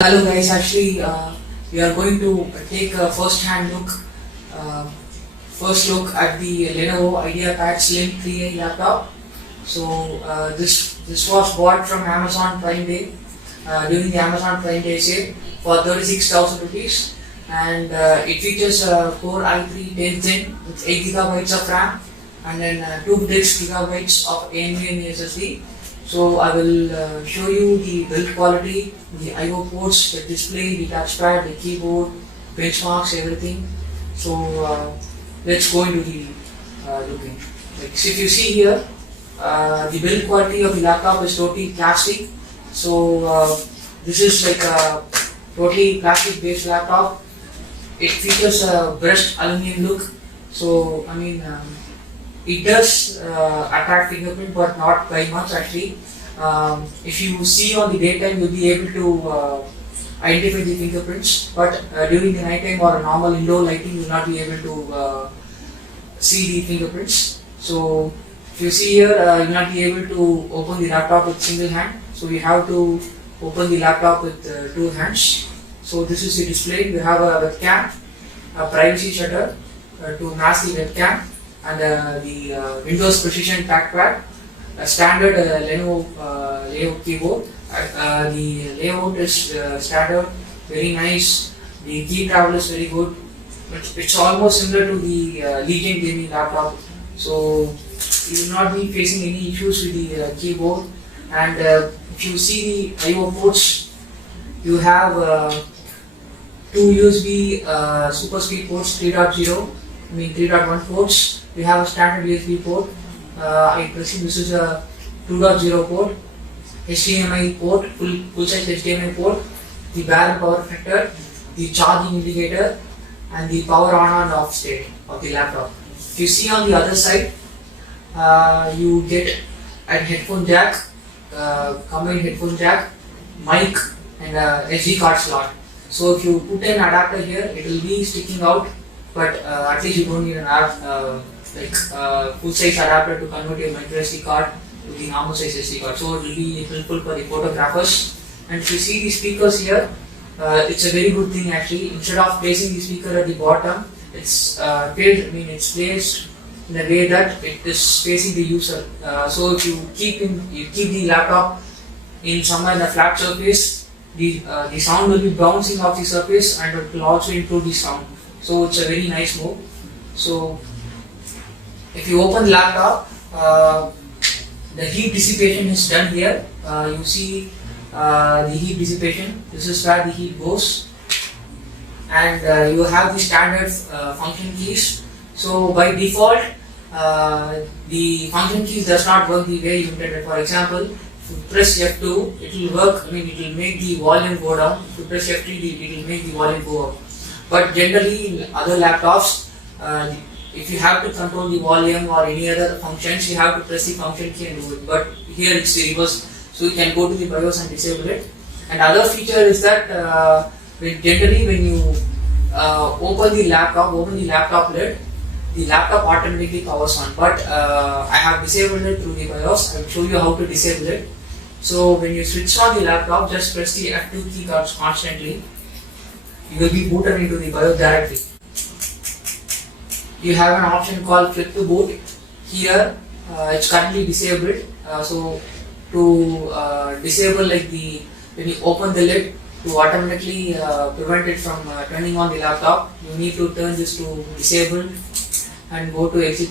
Hello guys, actually we are going to take a first-hand look, uh, first look at the Lenovo IdeaPad Slim 3A laptop. So this was bought from Amazon Prime Day during the Amazon Prime Day sale for 36,000 rupees, and it features a Core i3 10th Gen with 8 gigabytes of RAM and then 2 gigabytes of NVMe SSD. So I will show you the build quality, the I/O ports, the display, the touchpad, the keyboard, benchmarks, everything. So let's go into the looking. Like so if you see here, the build quality of the laptop is totally plastic. So this is like a totally plastic-based laptop. It features a brushed aluminum look. So I mean. It does attract fingerprint, but not very much actually. If you see on the daytime, you'll be able to identify the fingerprints, but during the nighttime or a normal indoor lighting, you'll not be able to see the fingerprints. So if you see here, you'll not be able to open the laptop with single hand. So you have to open the laptop with two hands. So this is the display. We have a webcam, a privacy shutter to mask the webcam, and the Windows Precision Trackpad, a standard Lenovo layout keyboard. The layout is standard, very nice. The key travel is very good. It's almost similar to the Legion gaming laptop, so you will not be facing any issues with the keyboard. And if you see the I/O ports, you have two USB Super Speed ports 3.0. I mean 3.1 ports. We have a standard USB port. I presume this is a 2.0 port. HDMI port, full size HDMI port. The barrel power factor, the charging indicator, and the power on and off state of the laptop. If you see on the other side, you get a headphone jack, combined headphone jack, mic, and SD card slot. So if you put an adapter here, it will be sticking out, but at least you don't need an full size adapter to convert your micro SD card to the normal size SD card. So it will be helpful for the photographers. And if you see the speakers here, it's a very good thing actually. Instead of placing the speaker at the bottom, it's placed in a way that it is facing the user. So if you keep the laptop in somewhere in a flat surface, the sound will be bouncing off the surface, and it will also improve the sound. So it's a very nice move. So if you open the laptop, the heat dissipation is done here. You see the heat dissipation. This is where the heat goes, and you have the standard function keys. So by default, the function keys does not work the way you intended. For example, if you press F2, it will work. I mean, it will make the volume go down. If you press F3, it will make the volume go up. But generally, in other laptops, if you have to control the volume or any other functions, you have to press the function key and do it. But here it's the reverse, so you can go to the BIOS and disable it. And other feature is that generally when you open the laptop lid, the laptop automatically powers on. But I have disabled it through the BIOS. I will show you how to disable it. So when you switch on the laptop, just press the F2 key constantly. You will be booted into the BIOS directly. You have an option called Flip to Boot. Here, it's currently disabled. So to disable when you open the lid, to automatically prevent it from turning on the laptop, you need to turn this to disable and go to exit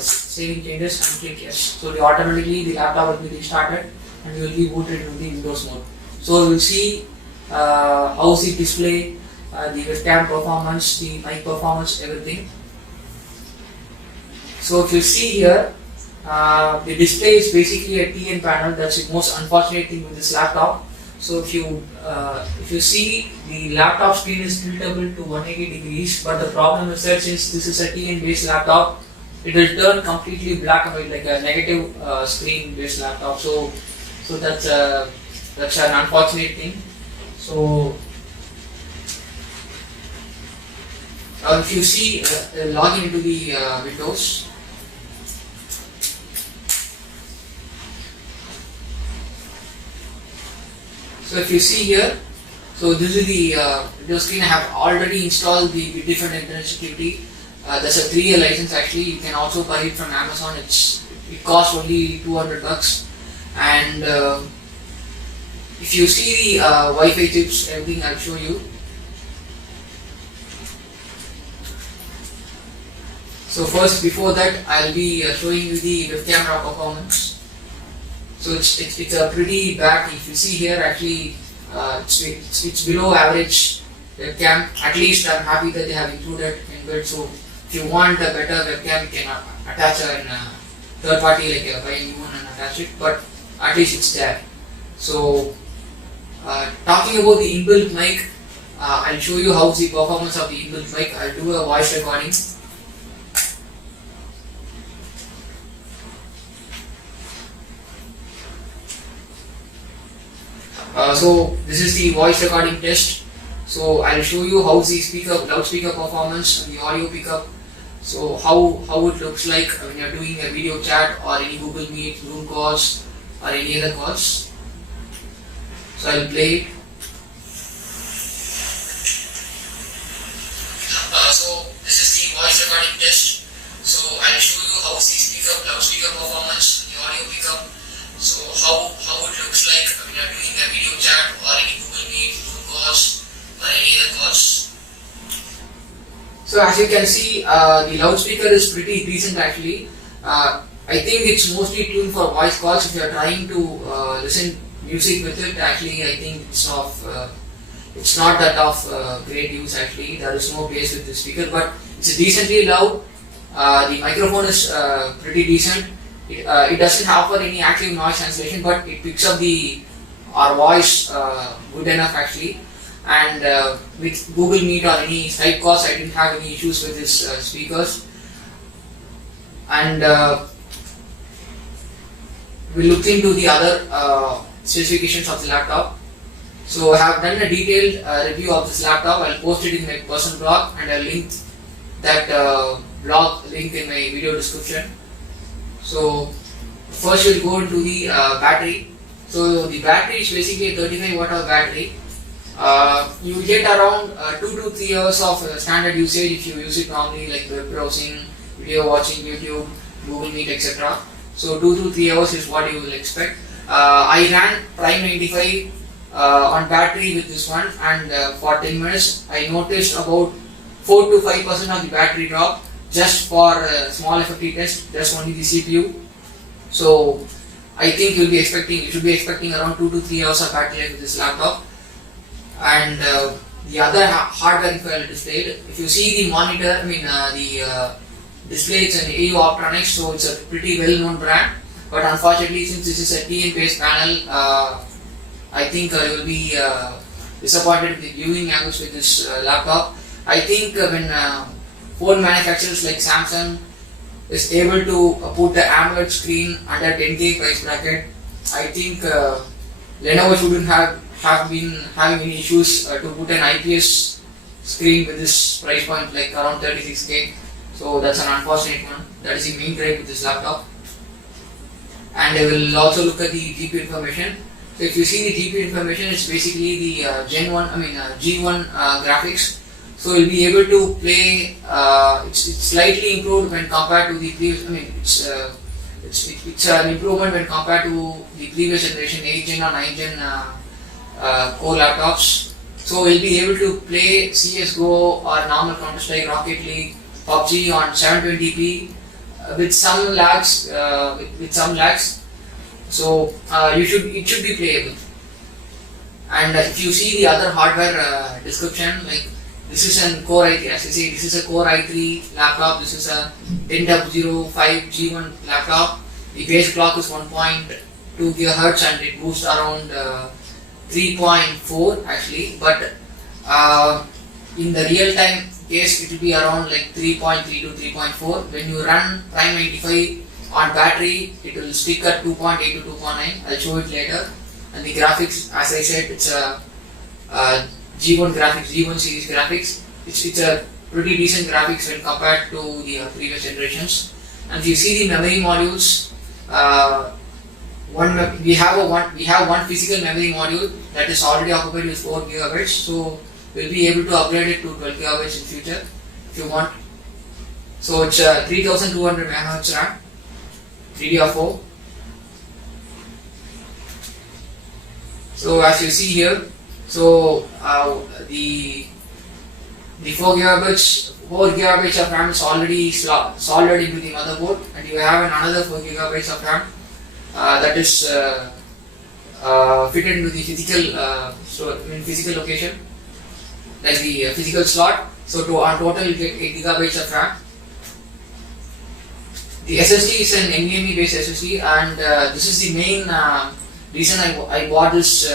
saving changes and click yes. So automatically the laptop will be restarted and you will be booted into the Windows mode. So you will see how's the display, the webcam performance, the mic performance, everything. So if you see here, the display is basically a TN panel. That's the most unfortunate thing with this laptop. So if you see, the laptop screen is tiltable to 180 degrees, but the problem is that since this is a TN based laptop, it will turn completely black and white, like a negative screen based laptop. So that's an unfortunate thing. So if you see, login into the Windows. So if you see here, So this is the video screen. I have already installed the different internet security. That's a 3-year license actually. You can also buy it from Amazon. It costs only $200. And if you see the Wi-Fi chips, everything I'll show you. So first, before that, I'll be showing you the web camera performance. So it's a pretty bad. If you see here, actually, it's below average webcam. At least I'm happy that they have included inbuilt. So if you want a better webcam, you can attach a third party like a buy a new one and attach it. But at least it's there. So talking about the inbuilt mic, I'll show you how's the performance of the inbuilt mic. I'll do a voice recording. So this is the voice recording test. So I'll show you how the loudspeaker performance and the audio pickup. So how it looks like when you're doing a video chat or any Google Meet, Zoom calls or any other calls. So I'll play it. So this is the voice recording test. So I'll show you how the loudspeaker performance and the audio pickup. So how it looks like when you're doing a video chat or any Google Meet, Zoom calls or any other calls. So as you can see, the loudspeaker is pretty decent actually. I think it's mostly tuned for voice calls. If you are trying to listen music with it, actually I think it's not that of great use actually. There is no bass with the speaker, but it's decently loud. The microphone is pretty decent. It doesn't offer any active noise cancellation, but it picks up our voice good enough actually. And with Google Meet or any Skype calls, I didn't have any issues with this speakers. And we looked into the other specifications of the laptop. So I have done a detailed review of this laptop. I'll post it in my personal blog, and I'll link that blog link in my video description. So first we'll go into the battery. So the battery is basically a 35 watt hour battery. You will get around 2 to 3 hours of standard usage if you use it normally, like web browsing, video watching, YouTube, Google Meet, etc. So 2 to 3 hours is what you will expect. I ran Prime 95 on battery with this one, and for 10 minutes I noticed about 4 to 5% of the battery drop just for a small FFT test, just only the CPU. So I think you should be expecting around 2 to 3 hours of battery life with this laptop. And the other hardware info displayed, if you see the monitor, the display, it's an AU Optronics, so it's a pretty well known brand. But unfortunately, since this is a TN based panel, I think you will be disappointed with the viewing angles with this laptop. I think when phone manufacturers like Samsung is able to put the AMOLED screen under 10K price bracket, I think Lenovo shouldn't have been having any issues to put an IPS screen with this price point, like around 36K. So that's an unfortunate one. That is the main gripe with this laptop. And I will also look at the GPU information. So if you see the GPU information, it's basically the G1 graphics. So you'll be able to play. It's slightly improved when compared to the previous. It's an improvement when compared to the previous generation 8 Gen or 9 Gen core laptops. So we'll be able to play CSGO or normal Counter-Strike, Rocket League, PUBG on 720p with some lags. So it should be playable. And if you see the other hardware description, like this is a Core i3, as I say, this is a Core i3 laptop. This is a 10.05 G1 laptop. The base clock is 1.2 GHz and it boosts around 3.4 actually, but in the real time case it will be around like 3.3 to 3.4. When you run Prime 95 on battery, it will stick at 2.8 to 2.9. I'll show it later. And the graphics, as I said, it's a G1 graphics, G1 series graphics. It's a pretty decent graphics when compared to the previous generations. And if you see the memory modules, we have one physical memory module that is already occupied with 4 gigabytes. So we'll be able to upgrade it to 12 gigabytes in future if you want. So it's 3200 MHz RAM, DDR4. So as you see here, so the 4 gigabytes of RAM is already soldered into the motherboard, and you have another 4 gigabytes of RAM that is fitted into the physical location, like the physical slot. So on total you get 8 gigabytes of RAM. The SSD is an NVMe based SSD, and this is the main reason I bought this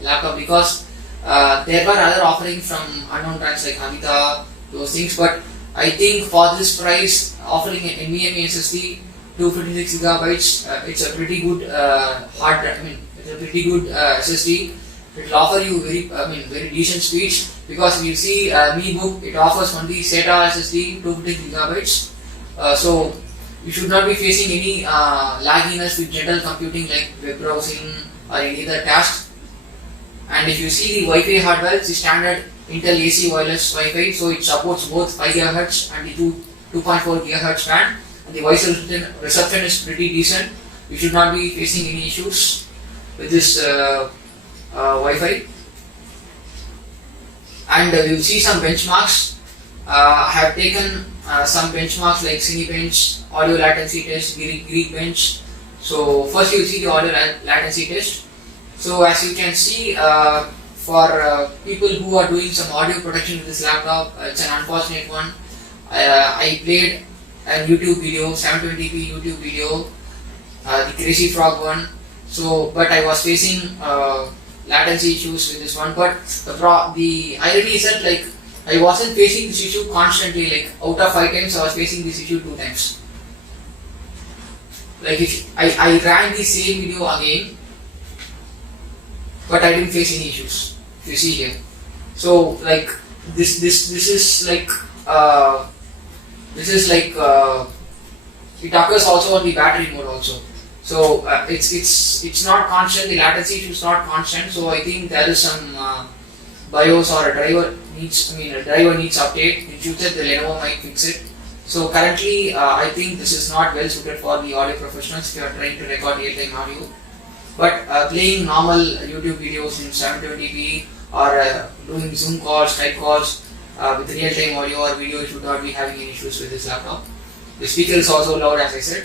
laptop, because there were other offerings from unknown brands like Havita, those things, but I think for this price, offering an NVMe SSD 256 gigabytes, it's a pretty good it's a pretty good SSD. It will offer you very decent speeds, because if you see Mi Book, it offers only SATA SSD 256 gigabytes. So you should not be facing any lagginess with general computing like web browsing or any other tasks. And if you see the Wi-Fi hardware, it's the standard Intel AC wireless Wi-Fi, so it supports both 5 GHz and the 2.4 GHz band. And the voice reception is pretty decent. You should not be facing any issues with this Wi-Fi. And we will see some benchmarks. I have taken some benchmarks like Cinebench, audio latency test, Geekbench. So first you will see the audio latency test. So as you can see, for people who are doing some audio production with this laptop, it's an unfortunate one. I played a YouTube video, 720p YouTube video, the Crazy Frog one. So, but I was facing latency issues with this one. But the irony is that, like, I wasn't facing this issue constantly. Like, out of 5 times, I was facing this issue 2 times. Like, if I ran the same video again, but I didn't face any issues. If you see here, so like this is like it occurs also on the battery mode also. So it's not constant. The latency issue is not constant. So I think there is some BIOS or a driver needs update. In future, the Lenovo might fix it. So currently, I think this is not well suited for the audio professionals if you are trying to record real-time audio. But playing normal YouTube videos in 720p or doing Zoom calls, Skype calls with real-time audio or video, you should not be having any issues with this laptop. The speaker is also loud, as I said.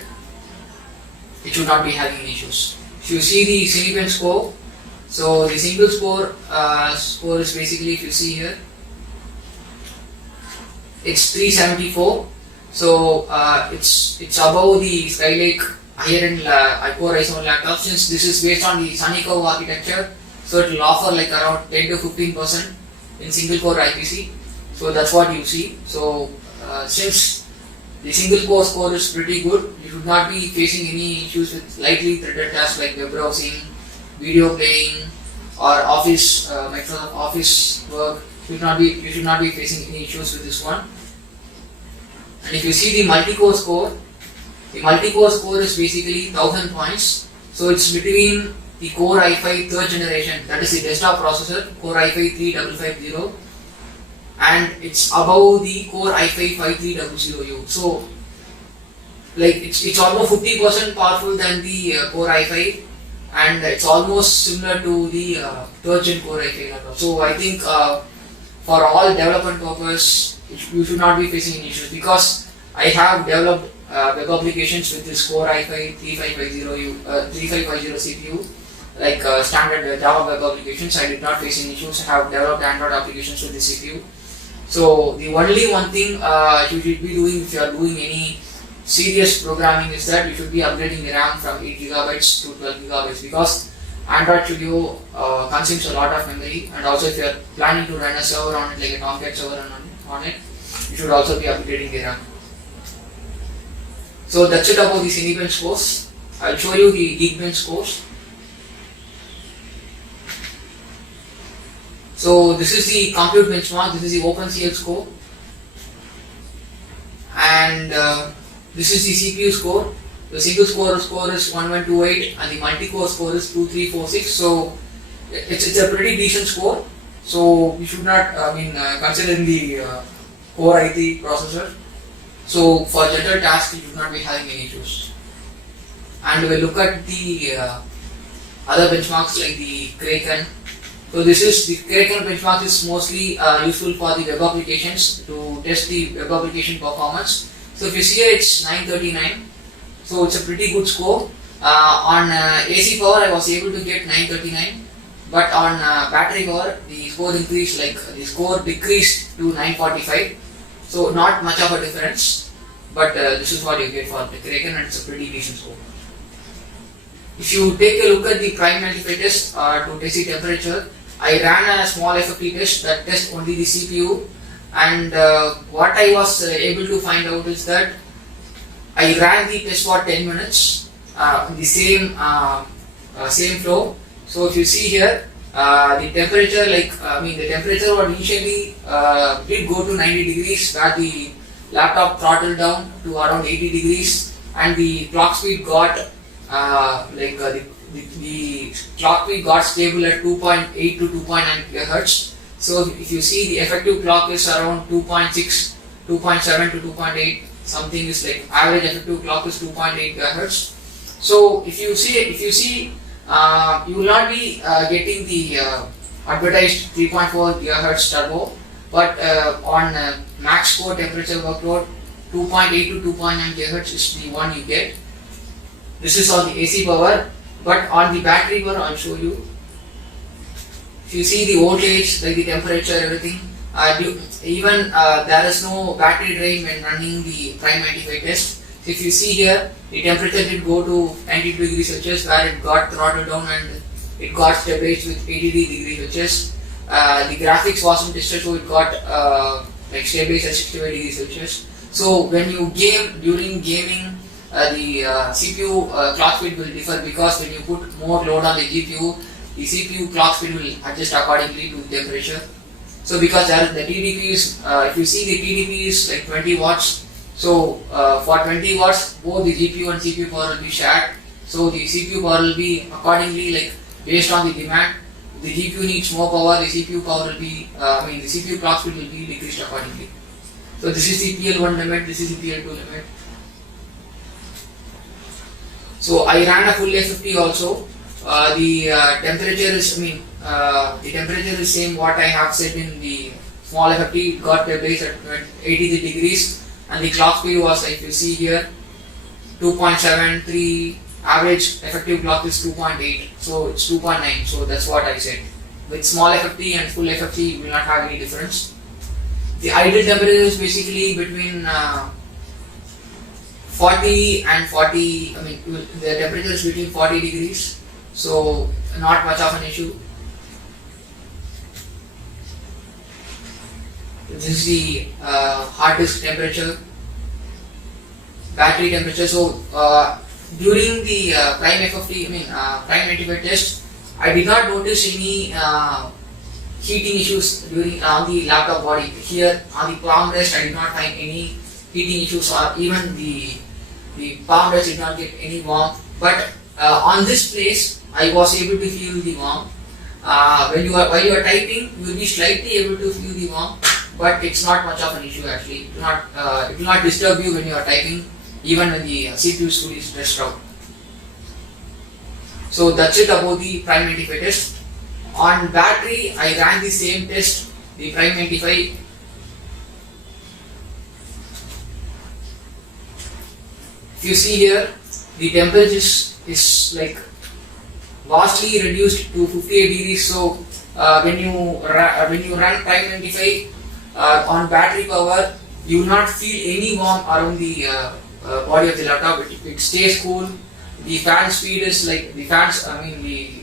It should not be having any issues. If you see the Cinebench score, so the single score is basically, if you see here, it's 374. So it's above the Skylake higher-end Core i7 laptop. Since this is based on the Sunny Curve architecture, so it will offer like around 10 to 15% in single core IPC. So that's what you see. So since the single core score is pretty good, you should not be facing any issues with lightly threaded tasks like web browsing, video playing, or Microsoft Office work. You should not be facing any issues with this one. And if you see the multi-core score, the multi-core score is basically 1000 points. So it's between the Core i5 third generation, that is the desktop processor, Core i5 3550, and it's above the Core i5 5300U. So like it's almost 50% powerful than the Core i5, and it's almost similar to the third gen Core i5 laptop. So I think for all development purpose, you should not be facing any issues, because I have developed web applications with this Core i5 3550 CPU, like standard Java web applications. I did not face any issues. I have developed Android applications with the CPU. So the only one thing you should be doing if you are doing any serious programming is that you should be upgrading the RAM from 8 gigabytes to 12 gigabytes, because Android Studio consumes a lot of memory, and also if you are planning to run a server on it, like a Tomcat server on it, you should also be upgrading the RAM. So that's it about the Cinebench scores. I'll show you the Geekbench scores. So this is the compute benchmark, this is the OpenCL score, and this is the CPU score. The single score is 1128 and the multi-core score is 2346. So it's a pretty decent score. So you should not consider the Core i3 processor. So for general tasks you should not be having any issues. And we'll look at the other benchmarks like the Kraken. So this is the Kraken benchmark is mostly useful for the web applications to test the web application performance. So if you see here it's 939. So it's a pretty good score. On AC power I was able to get 939, but on battery power the score increased, like the score decreased to 945. So not much of a difference, but this is what you get for the Kraken and it's a pretty decent score. If you take a look at the prime 95 test to test the temperature, I ran a small FFT test that tests only the CPU, and what I was able to find out is that I ran the test for 10 minutes in the same flow. So if you see here, the temperature, the temperature was initially did go to 90 degrees, where the laptop throttled down to around 80 degrees, and the clock speed got the clock speed got stable at 2.8 to 2.9 GHz. So if you see, the effective clock is around 2.6, 2.7 to 2.8. Something is like average effective clock is 2.8 GHz. So if you see, you will not be getting the advertised 3.4 GHz turbo, but on max core temperature workload, 2.8 to 2.9 GHz is the one you get. This is on the AC power, but on the battery power I'll show you. If you see the voltage, like the temperature, everything, even there is no battery drain when running the Prime 95 test. So if you see here, the temperature did go to 92 degrees Celsius, where it got throttled down and it got stabilized with 80 degrees Celsius. The graphics wasn't tested, so it got stabilized at 65 degrees Celsius. So when you game, during gaming, the CPU clock speed will differ, because when you put more load on the GPU, the CPU clock speed will adjust accordingly to the temperature. So because there the TDP is, if you see the TDP is like 20 watts, so for 20 watts both the GPU and CPU power will be shared. So the CPU power will be accordingly, like based on the demand. The GPU needs more power, the CPU power will be, the CPU clock speed will be decreased accordingly. So this is the PL1 limit, this is the PL2 limit. So I ran a full FFT also. The temperature is, the temperature is same what I have said in the small FFT. It got stabilized at 80 degrees, and the clock speed was, like you see here, 2.73. Average effective clock is 2.8, so it's 2.9. So that's what I said. With small FFT and full FFT, you will not have any difference. The ideal temperature is basically between 40 and 40. The temperature is between 40 degrees, so not much of an issue. This is the hard disk temperature, battery temperature. So during the Prime FFT, Prime 95 test, I did not notice any heating issues during on the laptop body. Here on the palm rest, I did not find any heating issues, or even the palm rest did not get any warmth. But on this place, I was able to feel the warmth. While you are typing, you will be slightly able to feel the warmth, but it's not much of an issue actually. It will not disturb you when you are typing, even when the CPU is fully stressed out. So that's it about the Prime 95 test. On battery, I ran the same test, the Prime 95. If you see here, the temperature is like vastly reduced to 58 degrees. So when you run Prime 95 on battery power, you will not feel any warmth around the body of the laptop. It stays cool. The fan speed is like the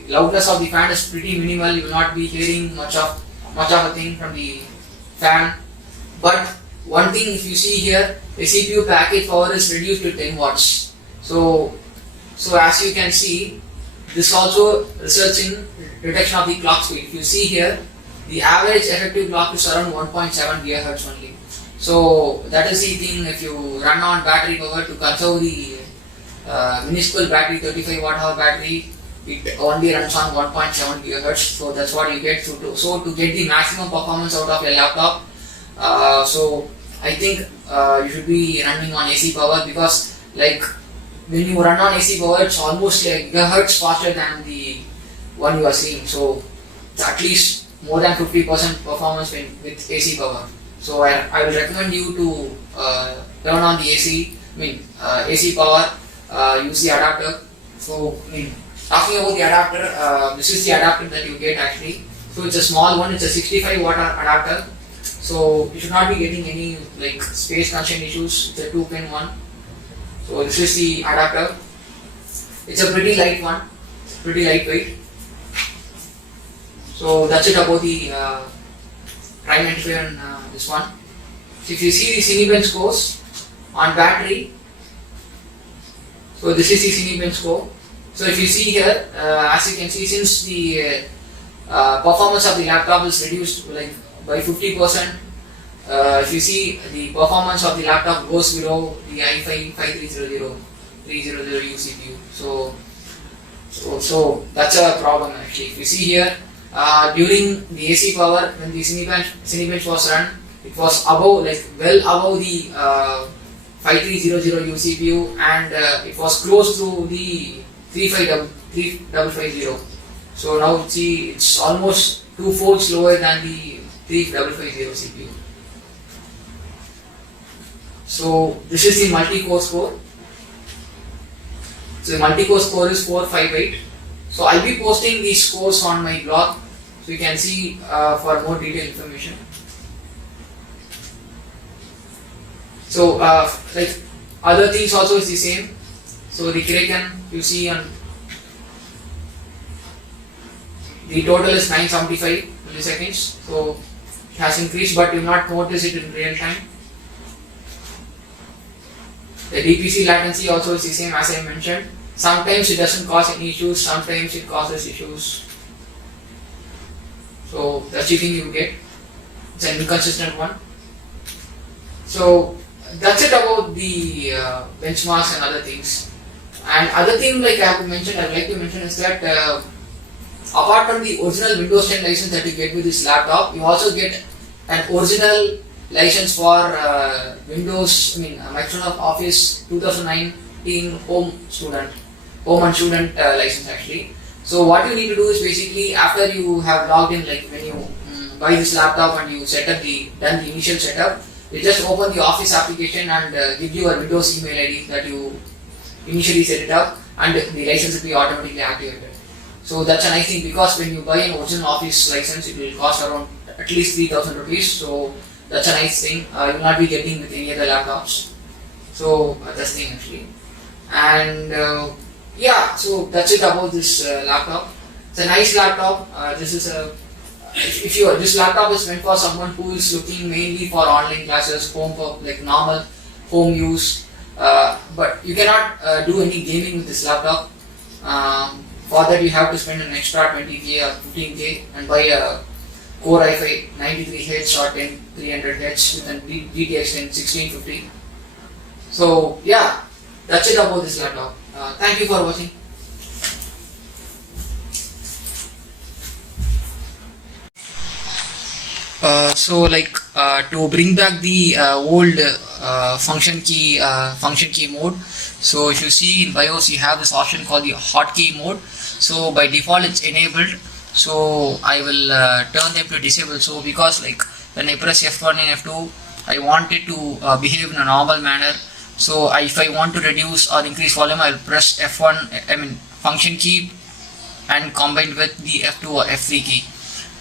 loudness of the fan is pretty minimal. You will not be hearing much of a thing from the fan. But one thing, if you see here, the CPU package power is reduced to 10 watts. So as you can see, this also results in reduction of the clock speed. If you see here, the average effective clock is around 1.7 GHz only. So that is the thing, if you run on battery power to conserve the minuscule battery, 35 watt hour battery. It only runs on 1.7 gigahertz, so that's what you get. So to get the maximum performance out of your laptop, so I think you should be running on AC power, because like when you run on AC power, it's almost like gigahertz faster than the one you are seeing. So it's at least more than 50% performance with AC power. So I will recommend you to turn on the AC power, use the adapter. So talking about the adapter, this is the adapter that you get actually. So it's a small one, it's a 65 watt adapter. So you should not be getting any like space constraint issues. It's a 2-pin one. So this is the adapter. It's a pretty light one, pretty lightweight. So that's it about the Tri-Mentor and this one. So if you see the Cinebench scores on battery, so this is the Cinebench score. So if you see here, as you can see, since the performance of the laptop is reduced like by 50%, if you see the performance of the laptop goes below the i5 5300 CPU. So that's a problem actually. If you see here, during the AC power, when the Cinebench was run, it was above, like well above the 5300 CPU, and it was close to the 3550. So now see, it's almost 2 folds lower than the 3550 CPU. So this is the multi-core score. So the multi-core score is 458. So I'll be posting these scores on my blog, so you can see for more detailed information. So like other things also is the same. So the Kraken you see on the total is 975 milliseconds. So it has increased, but you will not notice it in real time. The DPC latency also is the same as I mentioned. Sometimes it doesn't cause any issues, sometimes it causes issues. So that's the thing you get. It's an inconsistent one. So that's it about the benchmarks and other things. And other thing like I would like to mention is that apart from the original Windows 10 license that you get with this laptop, you also get an original license for Microsoft Office 2019 Home and Student license actually. So what you need to do is basically, after you have logged in, like when you buy this laptop and you done the initial setup, you just open the Office application and give your Windows email ID that you initially set it up, and the license will be automatically activated. So that's a nice thing, because when you buy an original Office license, it will cost around at least 3,000 rupees. So that's a nice thing. You will not be getting with any other laptops. So that's the thing actually. And yeah, so that's it about this laptop. It's a nice laptop. This laptop is meant for someone who is looking mainly for online classes, normal home use. But you cannot do any gaming with this laptop. For that you have to spend an extra 20k or 15k and buy a Core i5 93H or 10300H with a GTX 1650. So yeah, that's it about this laptop. Thank you for watching. To bring back the old function key mode. So if you see in BIOS, you have this option called the hotkey mode. So by default it's enabled. So I will turn them to disable. So because like when I press F1 and F2, I want it to behave in a normal manner. So if I want to reduce or increase volume, I will press F1, function key, and combined with the F2 or F3 key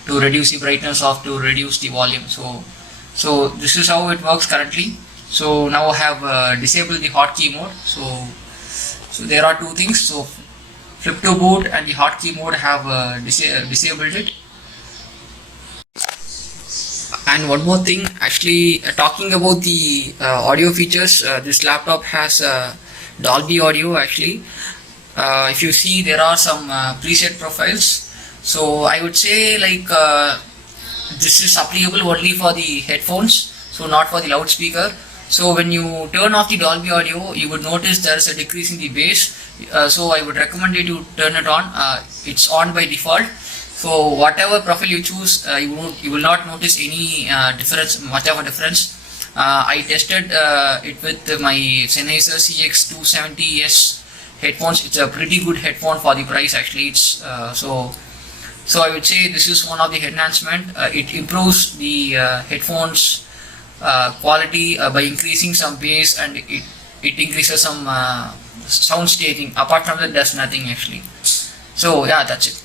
to reduce the brightness or to reduce the volume. So this is how it works currently. So now I have disabled the hotkey mode. So there are two things. So flip to boot and the hotkey mode have disabled it. And one more thing, actually talking about the audio features, this laptop has Dolby Audio actually. If you see, there are some preset profiles. So I would say this is applicable only for the headphones, so not for the loudspeaker. So when you turn off the Dolby Audio, you would notice there is a decrease in the bass. So I would recommend you to turn it on. It's on by default. So whatever profile you choose, you will not notice any much of a difference. I tested it with my Sennheiser CX270S headphones. It's a pretty good headphone for the price. Actually, it's so I would say this is one of the enhancement. It improves the headphones quality by increasing some bass, and it increases some sound staging. Apart from that, there's nothing actually. So yeah, that's it.